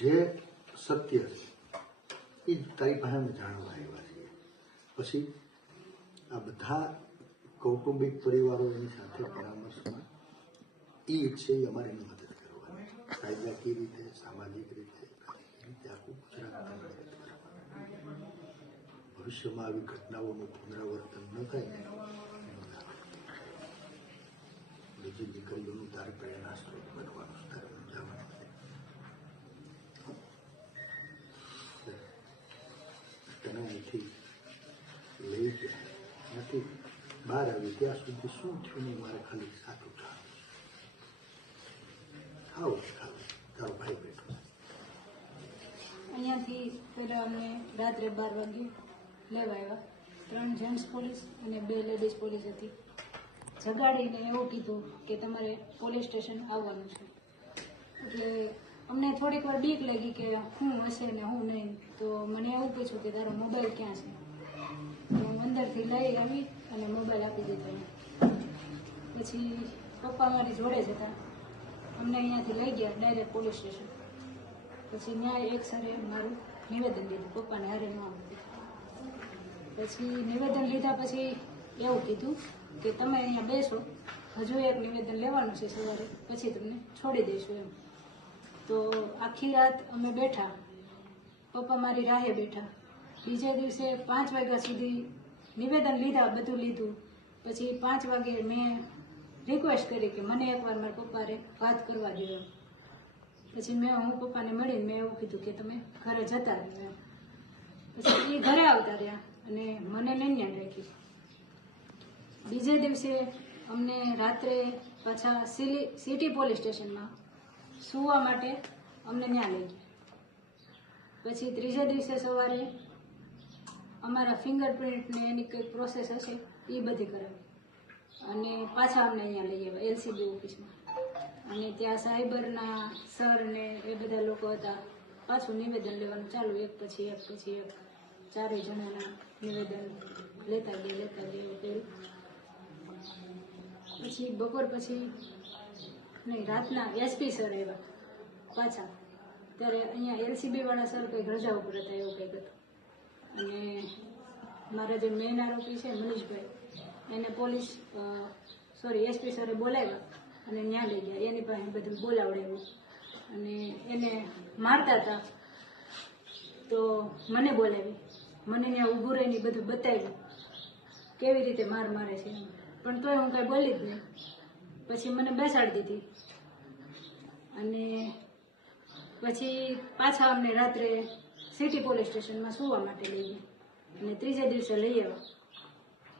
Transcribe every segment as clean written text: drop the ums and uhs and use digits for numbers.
જે સત્ય છે એ તારી પાસે અમે જાણવા આવ્યા છીએ. પછી આ બધા કૌટુંબિક પરિવારો એની સાથે પરામર્શમાં એ ઈચ્છે એ અમારે એની મદદ કરવાની, કાયદાકીય રીતે, સામાજિક રીતે, આખું ગુજરાત ભવિષ્યમાં આવી ઘટનાઓનું પુનરાવર્તન ન થાય ને બીજી દીકરીઓનું તારે પ્રેરણા સ્ત્રોત બનવાનું તારે સમજાવવાનું તને અહીંથી લઈ ગયા નથી બહાર આવી ત્યાં સુધી શું થયું નહીં મારે ખાલી સાચું ખાવ તારો ભાઈ બેઠો. અહીંયાથી પહેલાં અમને રાત્રે 12 વાગે લેવા આવ્યા. 3 જેન્ટ્સ પોલીસ અને 2 લેડીઝ પોલીસ હતી. જગાડીને એવું કીધું કે તમારે પોલીસ સ્ટેશન આવવાનું છે. એટલે અમને થોડીક વાર બીક લાગી કે શું હશે ને હું નહીં. તો મને એવું પૂછ્યું કે તારો મોબાઈલ ક્યાં છે. તો હું અંદરથી લઈ આવી અને મોબાઈલ આપી દીધો. પછી પપ્પા મારી જોડે જ હતા. અમને અહીંયાથી લઈ ગયા ડાયરેક્ટ પોલીસ સ્ટેશન. પછી ન્યાય એક સરે મારું નિવેદન લીધું, પપ્પાને હારે ન આવતું. પછી નિવેદન લીધા પછી એવું કીધું કે તમે અહીંયા બેસો, હજુ એક નિવેદન લેવાનું છે સવારે, પછી તમને છોડી દઈશું એમ. તો આખી રાત અમે બેઠા, પપ્પા મારી રાહે બેઠા. બીજે દિવસે 5 વાગ્યા સુધી નિવેદન લીધા, બધું લીધું. પછી 5 વાગે મેં રિક્વેસ્ટ કરી કે મને એકવાર મારા પપ્પાને વાત કરવા દો એમ. પછી હું પપ્પાને મળીને મેં એવું કીધું કે તમે ઘરે જતા રહ્યો એમ. પછી એ ઘરે આવતા રહ્યા અને મને નૈન્યા રાખી. બીજે દિવસે અમને રાત્રે પાછા સિટી પોલીસ સ્ટેશનમાં સુવા માટે અમને ત્યાં લઈ ગયા. પછી ત્રીજા દિવસે સવારે અમારા ફિંગરપ્રિન્ટને એની કંઈક પ્રોસેસ હશે એ બધી કરાવી અને પાછા અમને અહીંયા લઈ આવ્યા LCB ઓફિસમાં. અને ત્યાં સાયબરના સર ને એ બધા લોકો હતા. પાછું નિવેદન લેવાનું ચાલુ, એક પછી એક 4 જણાના નિવેદન લેતા ગયા એવું કર્યું. પછી બપોર પછી નહીં, રાતના SP સર આવ્યા પાછા. ત્યારે અહીંયા LCB વાળા સર કંઈક રજા ઉપર હતા એવું કંઈક હતું. અને મારા જે મેન આરોપી છે મનીષભાઈ, એને SP સરે બોલાવ્યા અને ત્યાં લઈ ગયા. એની પાસે બધું બોલાવડાવ્યું અને એને મારતા હતા તો મને બોલાવી, મને ત્યાં ઊભું રહીને બધું બતાવ્યું કેવી રીતે મારે છે. પણ તોય હું કાંઈ બોલી જ નહીં. પછી મને બેસાડી દીધી અને પછી પાછા અમને રાત્રે સિટી પોલીસ સ્ટેશનમાં સુવા માટે લઈ ગયા અને ત્રીજા દિવસે લઈ આવ્યા.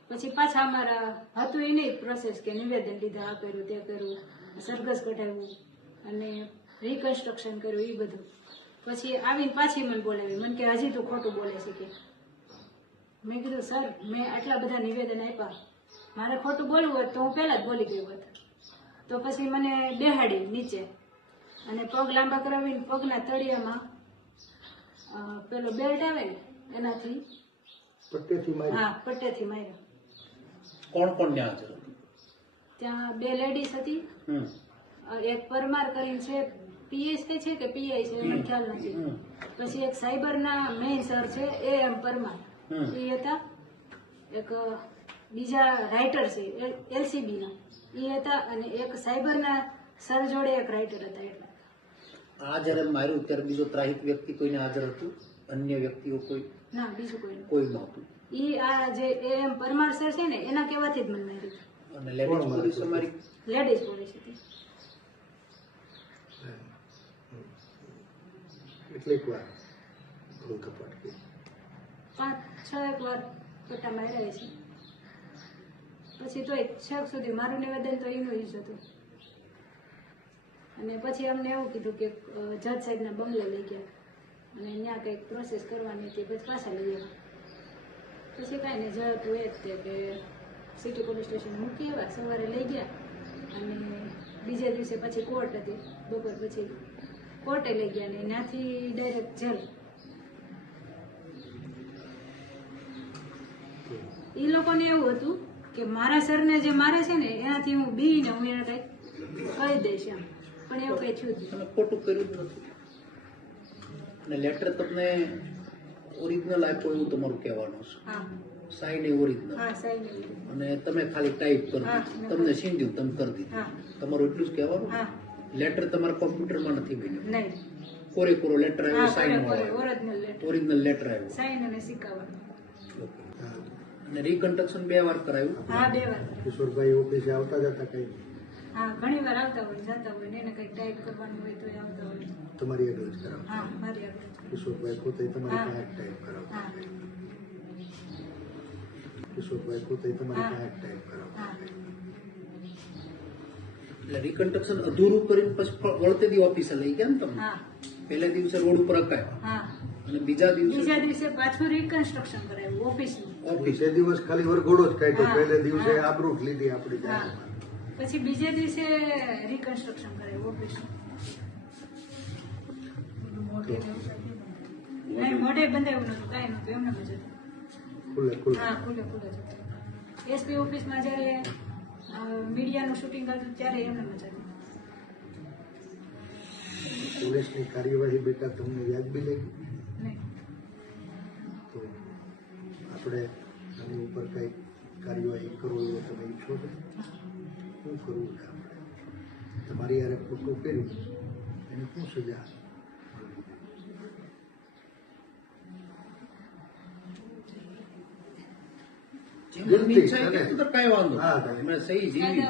પછી પાછા અમારા હતું એ નહીં પ્રોસેસ કે નિવેદન લીધા, આ કર્યું તે કર્યું, સરઘસ કઢાવ્યું અને રિકન્સ્ટ્રક્શન કર્યું એ બધું. પછી આવીને પાછી મને બોલાવી, મને કે હજી તું ખોટું બોલે છે કે. મેં કીધું સર મેં આટલા બધા નિવેદન આપ્યા, મારે ખોટું બોલવું હોત તો હું પહેલાં જ બોલી ગયું હોત. તો પછી મને બેહાડી નીચે અને પગ લાંબા કરાવીને પગના તળિયામાં પેલો બેલ્ટ આવે ને એનાથી પટ્ટેથી માર્યા. કોણ ત્યાં હાજર હતું? ત્યાં 2 લેડીઝ હતી. એક પરમાર કરીને છે, PS છે કે PI છે મને ખ્યાલ નથી. પછી એક સાયબરના મેઇન સર છે AM પરમાર એ હતા. એક બીજા રાઇટર છે LCB ના એ હતા અને એક સાયબરના સર જોડે એક રાઇટર હતા. એટલે આ જયારે માર્યું ત્યારે બીજો ત્રાહિક વ્યક્તિ કોઈને હાજર હતું? અન્ય વ્યક્તિઓ કોઈ? ના, બીજું કોઈ નહોતું. આ જે AM પરમાર સર છે ને એના કહેવાથી જ મને માર્યું. અને લેડીઝ પોલીસ અમારી લેડીઝ પોલીસ હતી. કેટલીક વાર કપાટ 5-6 વાર પટ્ટા માર્યા છે. પછી તોય છેક સુધી મારું નિવેદન તો એનું જ હતું. અને પછી અમને એવું કીધું કે જજ સાહેબના બંગલે લઈ ગયા અને ત્યાં કંઈક પ્રોસેસ કરવાની હતી. પછી પાછા લઈ ગયા. પછી કાંઈ નહીં, જતું એ જ તે કે સિટી પોલીસ સ્ટેશન મૂકી આવ્યા, સવારે લઈ ગયા અને બીજે દિવસે પછી કોર્ટ હતી. બપોર પછી કોર્ટે લઈ ગયા ને ત્યાંથી ડાયરેક્ટ જેલ. એ લોકોને એવું હતું કે મારા સરને જે મારે છે ને એનાથી હું બીને હું એને કંઈક કહી દઈશ એમ. પણ એવું કંઈ થયું જ નહીં. ખોટું કર્યું જ નથી. અને લેટર તમને ઓરિજિનલ આપ્યો એવું તમારું કહેવાનું છે, હા સાઈન એ ઓરિજિનલ, હા સાહેબ એવું. અને તમે ખાલી ટાઈપ કરી હા, દીધું, તમને સીંધ્યું, તમે કરી દીધું, હા તમારું એટલું જ કહેવાનું. હા લેટર તમારા કોમ્પ્યુટરમાં નથી બન્યું, નહીં કોરેકોરો લેટર હા આવ્યો, sign original letter original letter આવ્યો. સાઈન અને સિક્કાવાનું. ઓકે. અને રિકન્સ્ટ્રક્શન 2 વાર કરાયું. હા 2 વાર. કિશોરભાઈ ઓફિસે આવતા જતા કઈ હા ઘણી વાર આવતા હોય જતા હોય ને એને કંઈક ટાઈપ કરવાનું હોય તો એ આવતા હોય. તમારી આગળ જ કરાવતા હા મારી આગળ જ. કિશોરભાઈ પોતે તમારી હા. પાસે ટાઈપ કરાવતા હા કિશોરભાઈ પોતે તમારી હા. પાસે ટાઈપ કરાવતા હા એટલે રિકન્સ્ટ્રક્શન અધૂરું કરીને પછી વળતે દી ઓફિસે લઈ ગયા ને તમે. હા પહેલા દિવસે રોડ ઉપર અકાયા હા અને બીજા દિવસે બીજા દિવસે પાછું રિકન્સ્ટ્રક્શન કરાવ્યું ઓફિસનું. ઓફિસ. તે દિવસ ખાલી વરઘોડો જ કાઢ્યો હા. પહેલે દિવસે હા. આબરૂ જ લીધી આપણી હા જાતમાં. પછી બીજે દિવસે રિકન્સ્ટ્રક્શન કરાવ્યું ઓફિસનું. નહીં મોઢે બંધાયું નતું કાંઈ નતું એમને જ હતું. ખુલ્લે ખુલ્લે હા ખુલ્લે ખુલ્લે જ હતું. એસપી ઓફિસમાં જ્યારે મીડિયાનું શૂટિંગ હતું ત્યારે એમને જ હતું. પોલીસની કાર્યવાહી બેટા તમને વ્યાજબી લાગી નહીં તો આપણે આની ઉપર કઈ કાર્યવાહી કરો એવો તમે ઈચ્છો છો? શું કરવું છે આપણે? તમારી યારે ખોટું કર્યું એની શું સજા? જેમની ઈચ્છા હોય ગણતી તો કાંઈ વાંધો હા, નહીં. અમે સહી જીવી.